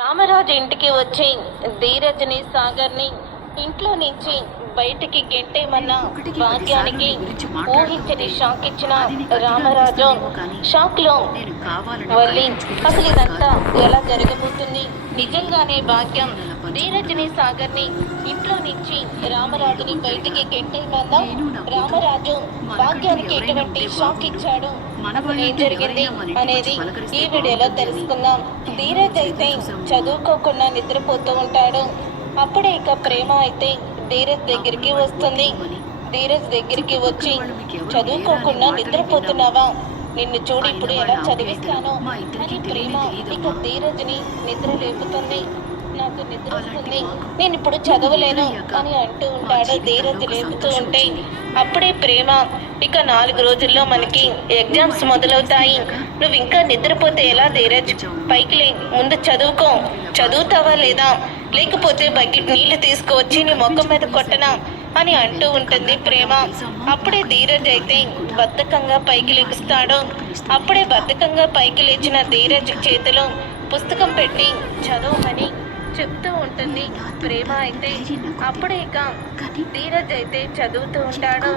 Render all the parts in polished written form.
రామరాజు ఇంటికి వచ్చి ధీరజ్ని సాగర్ని ఇంట్లో నుంచి బయటికి గెంటేమన్న భాగ్యానికి ఊహించని షాక్ ఇచ్చిన రామరాజు షాక్ లో వల్లి అసలు ఇదంతా ఎలా జరగబోతుంది? నిజంగానే భాగ్యం ధీరజ్ని సాగర్ని ఇంట్లో నుంచి రామరాజుని బయటికి గెంటేమన్నా రామరాజు భాగ్యానికి ఎటువంటి షాక్ ఇచ్చాడు? ఏం జరిగింది అనేది ఈ వీడియోలో తెలుసుకుందాం. ధీరజ్ అయితే చదువుకోకుండా నిద్రపోతూ ఉంటాడు. అప్పుడే ఇక ప్రేమ అయితే ధీరజ్ దగ్గరికి వస్తుంది. ధీరజ్ దగ్గరికి వచ్చి, చదువుకోకుండా నిద్రపోతున్నావా? నిన్ను చూడు ఇప్పుడు ఎలా చదివిస్తాను అని ప్రేమ ఇక ధీరజ్ని నిద్ర లేపుతుంది. నాకు నిద్ర వస్తుంది, నేను ఇప్పుడు చదవలేను అని అంటూ ఉంటాడు. ధీరజ్ లేపుతూ ఉంటే అప్పుడే ప్రేమ ఇక 4 రోజుల్లో మనకి ఎగ్జామ్స్ మొదలవుతాయి, నువ్వు ఇంకా నిద్రపోతే ఎలా ధీరజ్? పైకి లే, ముందు చదువుకో, చదువుతావా లేదా? లేకపోతే బకెట్ నీళ్లు తీసుకువచ్చి నీ ముఖం మీద కొట్టనా అని అంటూ ఉంటుంది ప్రేమ. అప్పుడే ధీరజ్ అయితే బద్ధకంగా పైకి లెగుస్తాడు. అప్పుడే బద్ధకంగా పైకి లేచిన ధీరజ్ చేతిలో పుస్తకం పెట్టి చదవమని చెప్తూ ఉంటుంది ప్రేమ. అయితే అప్పుడే ఇక ధీరజ్ అయితే చదువుతూ ఉంటాడు.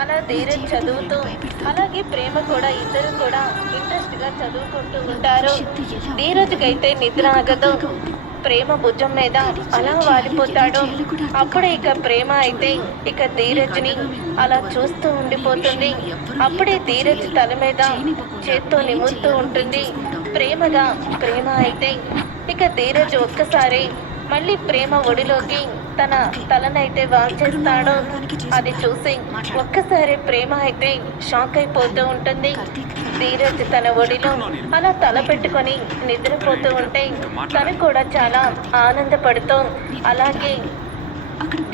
అలా ధీరజ్ చదువుతూ అలాగే ప్రేమ కూడా ఇద్దరు కూడా ఇంట్రెస్ట్ గా చదువుకుంటూ ఉంటారు. ధీరజ్కి అయితే నిద్ర ఆగదు. ప్రేమ భుజం మీద అలా వాలిపోతాడు. అప్పుడే ఇక ప్రేమ అయితే ఇక ధీరజ్ని అలా చూస్తూ ఉండిపోతుంది. అప్పుడే ధీరజ్ తల మీద చేత్తో నిమురుతూ ఉంటుంది ప్రేమగా. ప్రేమ అయితే ఇక ధీరజ్ ఒక్కసారి మళ్ళీ ప్రేమ ఒడిలోకి తన తలనైతే వాల్చేస్తాడు. అది చూసి ఒక్కసారి ప్రేమ అయితే షాక్ అయిపోతూ ఉంటుంది. ధీరజ్ తన ఒడిలో అలా తల పెట్టుకొని నిద్రపోతూ ఉంటే తను కూడా చాలా ఆనందపడుతూ అలాగే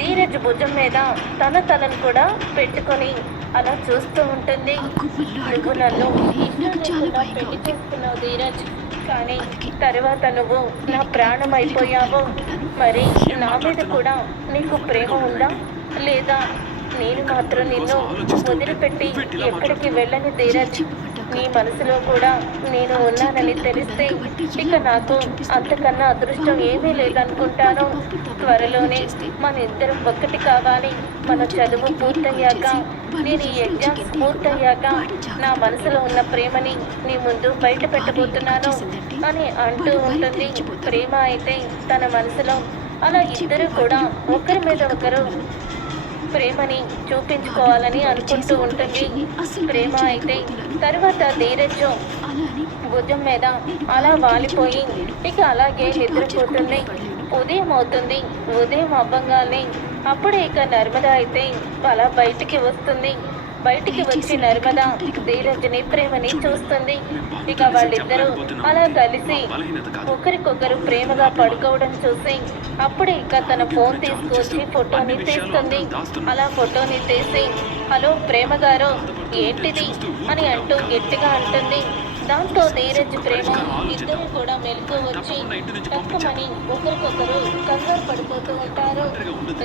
ధీరజ్ భుజం మీద తన తలను కూడా పెట్టుకొని అలా చూస్తూ ఉంటుంది. నువ్వు నన్ను పెళ్లి చేసుకున్నావు ధీరజ్, కానీ తర్వాత నువ్వు నా ప్రాణం అయిపోయావు. మరి నా మీద కూడా నీకు ప్రేమ ఉందా లేదా? నేను మాత్రం నిన్ను వదిలిపెట్టి ఎక్కడికి వెళ్ళని ధీరజ్. నీ మనసులో కూడా నేను ఉన్నానని తెలిస్తే ఇక నాకు అంతకన్నా అదృష్టం ఏమీ లేదనుకుంటాను. త్వరలోనే మన ఇద్దరం ఒక్కటి కావాలి. మన చదువు పూర్తయ్యాక, నేను ఈ ఎగ్జామ్స్ పూర్తయ్యాక నా మనసులో ఉన్న ప్రేమని నీ ముందు బయట పెట్టబోతున్నాను అని అంటూ ఉంటుంది ప్రేమ. అయితే తన మనసులో అలా ఇద్దరు కూడా ఒకరి మీద ఒకరు ప్రేమని చూపించుకోవాలని అనుకుంటూ ఉంటుంది ప్రేమ. అయితే తర్వాత ధీరజ్ భుజం మీద అలా వాలిపోయి ఇక అలాగే నిద్రపోతుంది. ఉదయం అవుతుంది. ఉదయం అవ్వంగానే అప్పుడే ఇక నర్మద అయితే అలా బయటికి వస్తుంది. బయటికి వచ్చి నర్మద ధీరజ్ని ప్రేమని చూస్తుంది. ఇక వాళ్ళిద్దరూ అలా కలిసి ఒకరికొకరు ప్రేమగా పడుకోవడం చూసి అప్పుడే ఇక తన ఫోన్ తీసుకొచ్చి ఫోటోని తీస్తుంది. అలా ఫోటోని తీసి, హలో ప్రేమ గారు, ఏంటిది అని అంటూ గట్టిగా అంటుంది. దాంతో ధీరజ్ ప్రేమ ఇద్దరు కూడా మెలకు వచ్చి తక్కువని ఒకరికొకరు కంగారు పడిపోతూ ఉంటారు.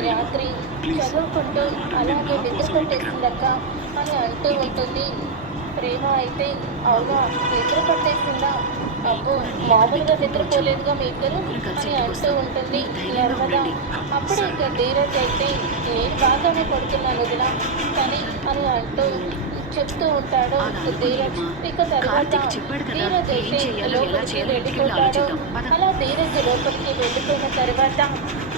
రాత్రి చదువుకుంటూ అలాగే నిద్ర పట్టేసిందక్క అని అంటూ ఉంటుంది ప్రేమ. అయితే అవునా, నిద్ర పట్టేసిందా? అబ్బో, మామూలుగా నిద్రపోలేదుగా మీ ఇద్దరు అని అంటూ ఉంటుంది నర్మద. అప్పుడే ఇక ధీరజ్ అయితే నేను బాగానే పడుతున్నాను వదిలా కానీ అని అంటూ చెప్తూ ఉంటాడు ధీరజ్. ఇక తర్వాత ధీరజ్ అయితే లోపలికి వెళ్ళిపోతాడు. అలా ధీరజ్ లోపలికి వెళ్ళిపోయిన తర్వాత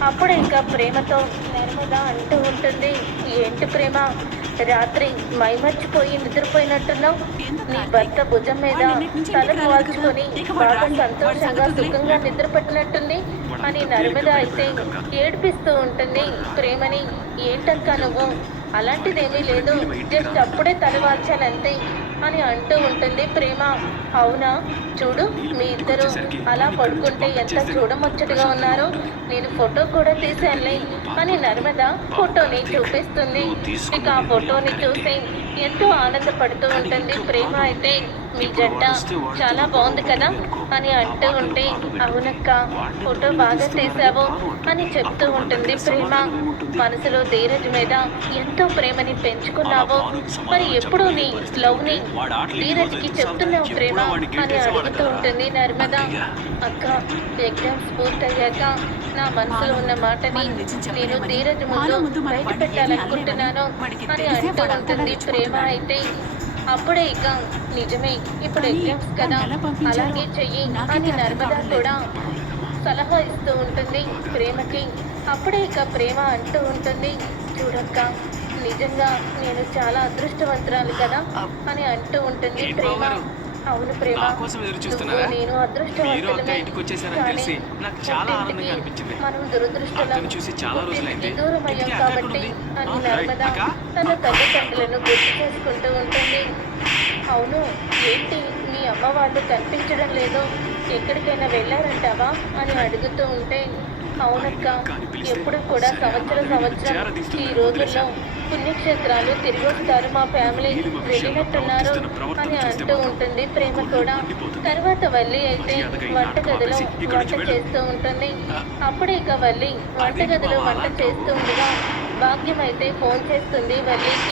అప్పుడు ఇంకా ప్రేమతో నర్మద అంటూ ఉంటుంది, ఏంటి ప్రేమ, రాత్రి మైమర్చిపోయి నిద్రపోయినట్టున్నావు? నీ భర్త భుజం మీద తలకు వాల్చుకొని బాగా సంతోషంగా సుఖంగా నిద్రపట్టినట్టుంది అని నర్మద అయితే ఏడిపిస్తూ ఉంటుంది ప్రేమని. ఏంటక్క నువ్వు? అలాంటిదేమీ లేదు, జస్ట్ అప్పుడే తలవాల్చాలంతే అని అంటూ ఉంటుంది ప్రేమ. అవునా, చూడు మీ ఇద్దరు అలా పడుకుంటే ఎంత చూడముచ్చటగా ఉన్నారో, నేను ఫోటో కూడా తీశానులే అని నర్మద ఫోటోని చూపిస్తుంది. ఇక ఆ ఫోటోని చూసి ఎంతో ఆనందపడుతూ ఉంటుంది ప్రేమ. అయితే మీ జంట చాలా బాగుంది కదా అని అంటూ ఉంటే, అవునక్క ఫోటో బాగా తీసావు అని చెప్తూ ఉంటుంది ప్రేమ. మనసులో ధీరజ్ మీద ఎంతో ప్రేమని పెంచుకున్నావు, మరి ఎప్పుడు నీ లవ్ని ధీరజ్కి చెప్తున్నావు ప్రేమ అని అడుగుతూ ఉంటుంది నర్మద. అక్క ఎగ్జామ్స్ పూర్తయ్యాక నా మనసులో ఉన్న మాటని నేను ధీరజ్ ముందు బయట పెట్టాలనుకుంటున్నాను అని అంటూ ఉంటుంది ప్రేమ. అయితే అప్పుడే ఇక నిజమే, ఇప్పుడు ఎగ్జామ్స్ కదా, అలాగే చెయ్యి అని నర్మద కూడా సలహా ఇస్తూ ఉంటుంది ప్రేమకి. అప్పుడే ఇక ప్రేమ అంటూ ఉంటుంది, చూడక్క నిజంగా నేను చాలా అదృష్టవంతురాలు కదా అని అంటూ ఉంటుంది ప్రేమ. అవును ప్రేమ, నువ్వు నేను అదృష్టవంతులమే, కానీ పుట్టింటికి మనం దురదృష్టం దూరం అయ్యాం కాబట్టి అని నర్మద తన తల్లిదండ్రులను గుర్తు చేసుకుంటూ ఉంటుంది. అవును, ఏంటి మీ అమ్మ వాళ్ళు కనిపించడం లేదు, ఎక్కడికైనా వెళ్ళారంటావా అని అడుగుతూ ఉంటే, అవునక్క ఎప్పుడు కూడా సంవత్సరం ఈ రోజుల్లో పుణ్యక్షేత్రాలు తిరిగి వస్తారు, మా ఫ్యామిలీ వెళ్ళినట్టున్నారు అని అంటూ ఉంటుంది ప్రేమ కూడా. తర్వాత వల్లి అయితే వంటగదిలో వంట చేస్తూ ఉంటుంది. అప్పుడే ఇక వల్లి వంటగదిలో వంట చేస్తూ ఉండగా భాగ్యం అయితే ఫోన్ చేస్తుంది వల్లికి.